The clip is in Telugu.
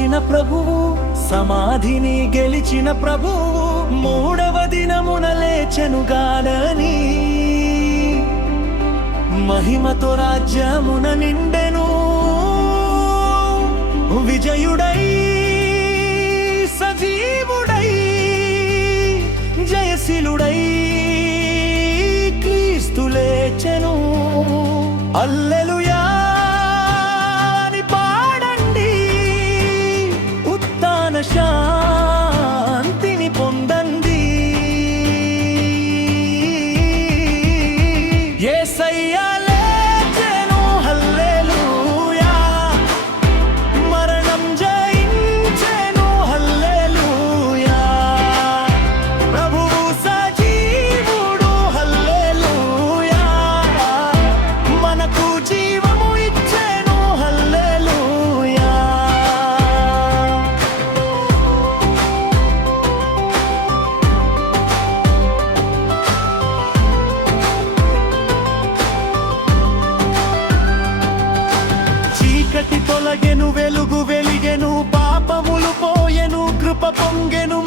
తెచ్చిన ప్రభువు, సమాధిని గెలిచిన ప్రభువు, మూడవ దినమున లేచెనుగాడని మహిమతో రాజ్యమున నిండెను. విజయుడై సజీవుడై జయశీలుడై క్రీస్తు లేచెను. హల్లెలూయా అని పాడండి, ఉత్థాన శాంతిని పొందండి. యేసయ్యా లేచెను, హల్లెలూయా, మరణం జయించెను, హల్లెలూయా, ప్రభువు సజీవుడు, హల్లెలూయా, మనకు జీవము ఇచ్చెను, హల్లెలూయా. చీకటి తొలగెను, వెలుగు వెలిగెను, పాపములు పోయెను, కృప పొంగెను.